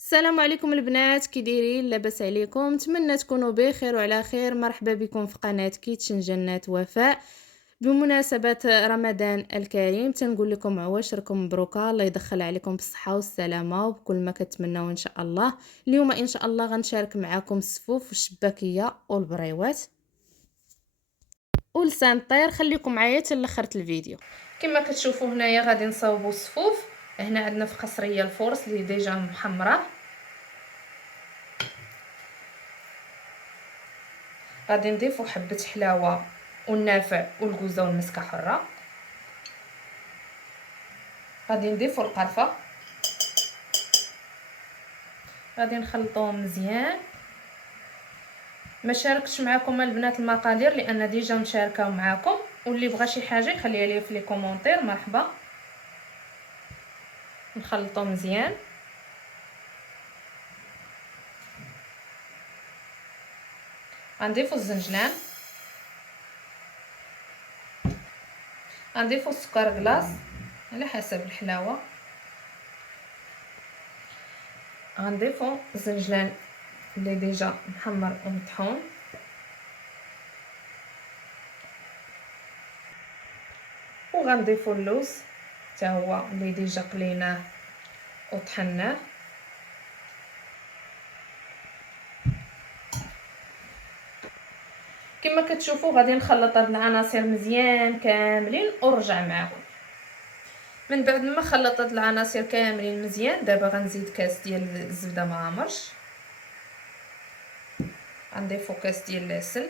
السلام عليكم البنات، كي دايرين؟ لاباس عليكم؟ نتمنى تكونوا بخير وعلى خير. مرحبا بكم في قناه كيتشن جنات وفاء. بمناسبه رمضان الكريم تنقول لكم عواشركم مبروكه، الله يدخل عليكم بالصحه والسلامه وبكل ما كتمنوا ان شاء الله. اليوم ان شاء الله غنشارك معكم الصفوف والشباكيه والبريوات ولسان طير. خليكم معايا حتى لاخر الفيديو. كما كتشوفوا هنايا غادي نصاوبوا الصفوف. هنا عندنا في قصريه الفورس اللي ديجا محمره. غادي نضيفو حبه حلاوه والنافع والكوزه والمسكه حره. غادي نضيفو القرفه. غادي نخلطوهم مزيان. ما شاركتش معكم البنات المقادير لان ديجا مشاركه معكم، واللي بغى شي حاجه يخليها لي في لي كومونتير مرحبا. نخلطو مزيان. غنضيفو الزنجلان، غنضيفو السكر كلاص على حسب الحلاوه. غنضيفو الزنجلان اللي ديجا محمر ومطحون. وغنضيفو اللوز حتى هو اللي ديجا قليناه وطحناه. كما كتشوفوا غادي نخلط هاد العناصر مزيان كاملين ونرجع معكم. من بعد ما خلطت هاد العناصر كاملين مزيان، دابا غنزيد كاس ديال الزبده معمرش، غنضيفو كاس ديال العسل،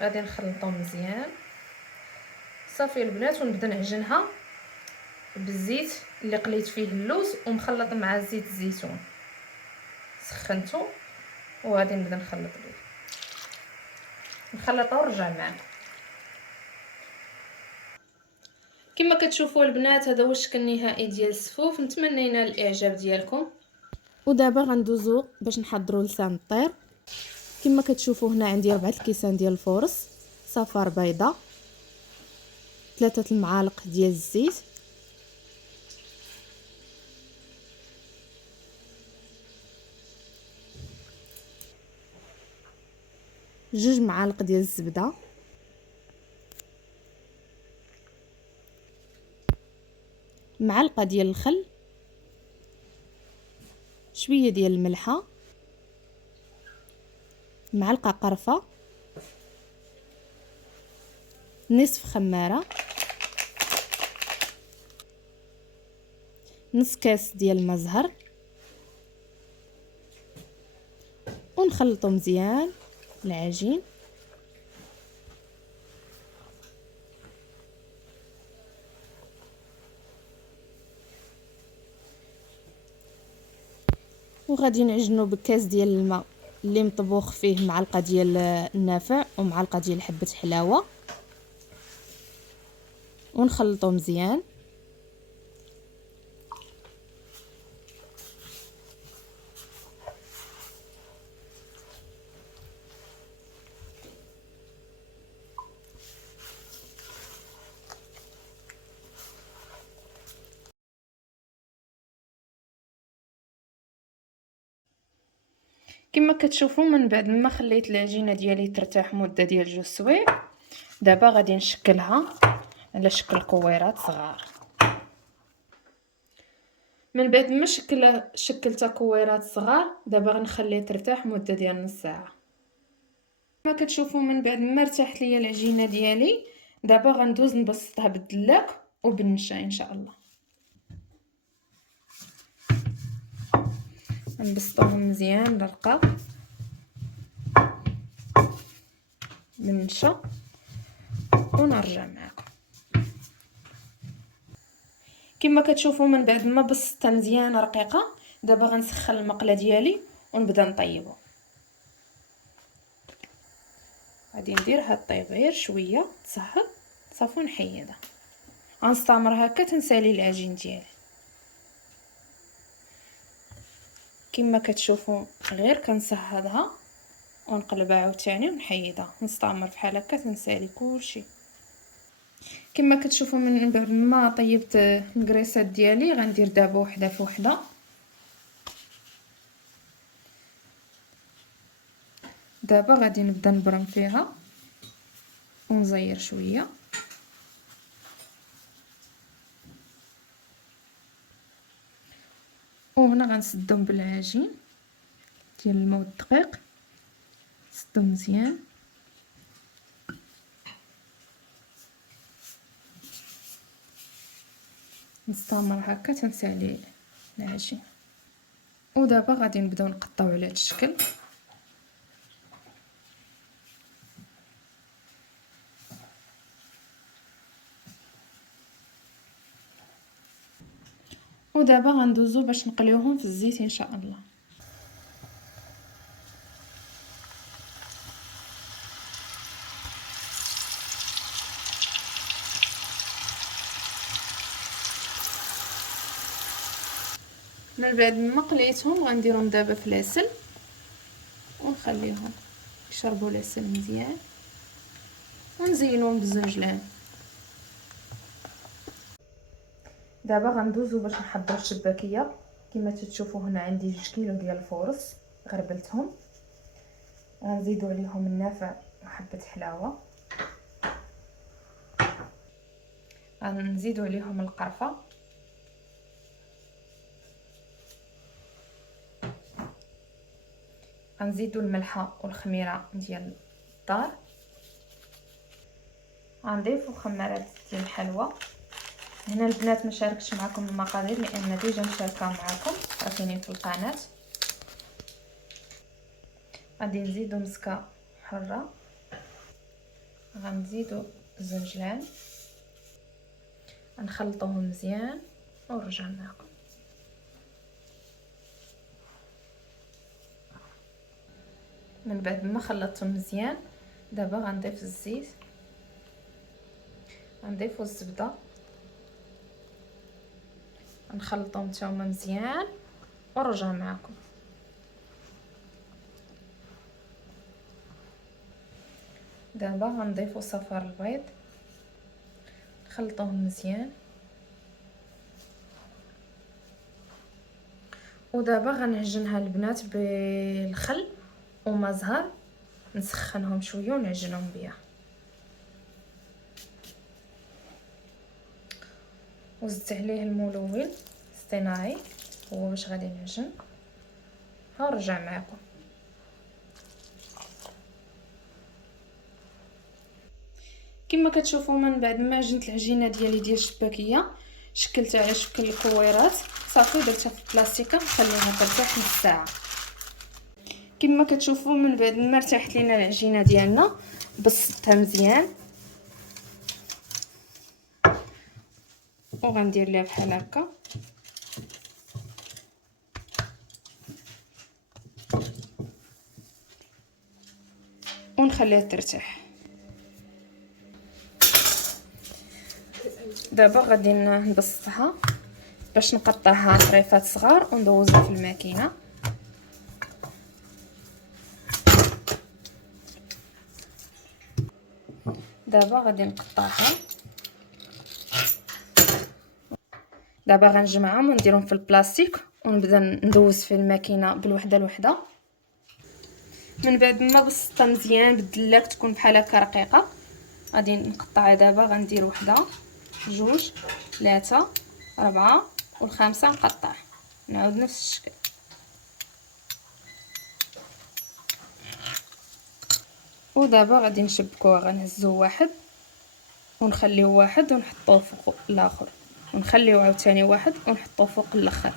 غادي نخلطو مزيان صافي البنات. ونبدا نعجنها بالزيت اللي قليت فيه اللوز ومخلط مع زيت الزيتون، سخنته وغادي نبدا نخلط به. نخلطها ونرجع معكم. كما كتشوفوا البنات هذا هو الشكل النهائي ديال الصفوف. نتمنى ينال الاعجاب ديالكم. ودابا غندوزو باش نحضروا لسان الطير. كما كتشوفوا هنا عندي 4 الكيسان ديال الفورص، صفار بيضه، 3 المعالق ديال الزيت، جوج معالق ديال الزبده، معلقه ديال الخل، شويه ديال الملحه، معلقه قرفه، نصف خماره، نص كاس ديال الماء زهر. ونخلطو مزيان العجين. وغادي نعجنو بكاس ديال الماء اللي مطبوخ فيه معلقه ديال النافع ومعلقه ديال حبه حلاوه، ونخلطو مزيان. كما كتشوفوا من بعد ما خليت العجينه ديالي ترتاح مده ديال 2 سوايع، دابا غادي نشكلها على شكل كويرات صغار. من بعد ما شكلتها كويرات صغار، دابا غنخليها ترتاح مده ديال نص ساعه. كما كتشوفوا من بعد ما ارتاحت ليا العجينه ديالي، دابا غندوز نبسطها بالدلاك وبالنشا ان شاء الله. نبسطوهم مزيان بالرقاق بالنشا ونرجع معكم. كما كتشوفوا من بعد ما بسطتها مزيان رقيقه، دابا غنسخن المقله ديالي ونبدا نطيبو. غادي ندير هاد الطيب غير شويه تصهد صافي نحيدها. غنستمر هكا تنسالي العجين ديالي. كما كتشوفوا غير كنصهدها ونقلبها عاوتاني ونحيدها، نستمر بحال هكا تنسالي كلشي. كما كتشوفوا من بعد ما طيبت الكريسات ديالي غندير دابا وحده في وحده. دابا غادي نبدا نبرم فيها ونزير شويه. وهنا غنسدهم بالعجين ديال الماء والدقيق، نسدو مزيان. نستمر هكا تنسالي العجين. ودابا غادي نبداو نقطعو على هذا الشكل. ودابا غندوزو باش نقليوهم في الزيت ان شاء الله. من بعد ما قليتهم غنديرهم دابا في العسل ونخليهم يشربوا العسل مزيان ونزينوهم بالزنجلان. دابا غندوزو باش نحضر الشباكيه. كما تشوفوا هنا عندي 2 كيلو ديال الفورص غربلتهم، غنزيدو عليهم النافع وحبه حلاوه، غنزيدو عليهم القرفه، غنزيدو الملحه والخميره ديال الدار، غنضيفو خمارات ديال الحلوى. هنا البنات ما شاركتش معكم المقادير لان ديجا مشاركه معكم راه في القناه. غادي نزيدو مسكه حره، غنزيدو الزنجلان، نخلطوهم مزيان ونرجع معكم. من بعد ما خلطتهم مزيان دابا غنضيف الزيت، غنضيفو الزبده، نخلطهم حتى مزيان ونرجع معكم. دابا غنضيفو صفار البيض، نخلطوهم مزيان. ودابا غنعجنها البنات بالخل وما زهر، نسخنهم شويه ونعجنهم بها. وزدت عليه الملون اصطناعي هو باش غادي نعجن. هنرجع معكم. كما كتشوفوا من بعد ما عجنت العجينه ديالي ديال الشباكيه شكلتها على شكل كويرات، صافي درتها في البلاستيكه نخليها ترتاح نص ساعه. كما كتشوفوا من بعد ما ارتاحت لينا العجينه ديالنا بسطتها مزيان وغندير ليها بحال هكا ونخليها ترتاح. دابا غادي نبسطها باش نقطعها طريفات صغار وندوزها في الماكينه. دابا غادي نقطعها، دابا غنجمعهم ونديرهم في البلاستيك ونبدا ندوز في الماكينه بالوحده الوحده. من بعد ما بسطتها مزيان بالدلاك تكون بحال هكا رقيقه غادي نقطعها. دابا غندير وحده، جوج، 3، 4 والخامسه نقطع، نعاود نفس الشكل. ودابا غادي نشبكوها، غنهزو واحد ونخليو واحد ونحطوه فوق الاخر، ونخليو عاوتاني واحد ونحطوه فوق الاخر،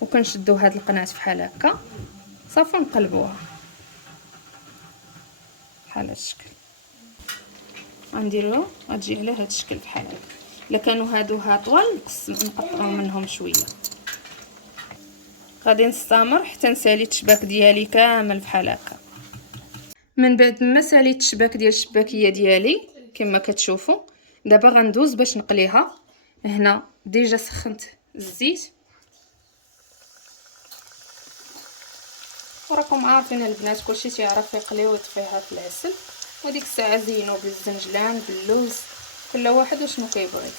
وكنشدو هاد القناه بحال هكا صافي نقلبوها بحال هاد الشكل. غنديرو غتجي على هاد الشكل بحال هكا. الا كانوا هادوها طوال نقطعو منهم شويه. غادي نستمر حتى نسالي الشباك ديالي كامل بحال هكا. من بعد ما ساليت الشباك ديال الشباكيه ديالي كما كتشوفوا دابا غندوز باش نقليها. هنا ديجا سخنت الزيت، وراكم عارفين البنات كلشي تيعرف يقلي ويطفيها في العسل، وديك الساعه زينوا بالزنجلان باللوز كل واحد وشنو كيبغي.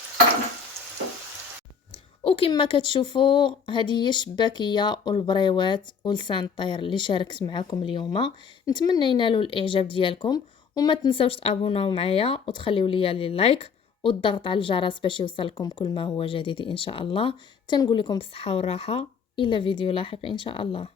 وكما كتشوفوا هذه هي الشباكيه والبريوات ولسان الطير اللي شاركت معكم اليوم. نتمنى ينالوا الاعجاب ديالكم، وما تنسوش تابوناو معايا وتخليو لي لايك والضغط على الجرس باش يوصلكم كل ما هو جديد ان شاء الله. تنقول لكم بالصحه والراحه الى فيديو لاحق ان شاء الله.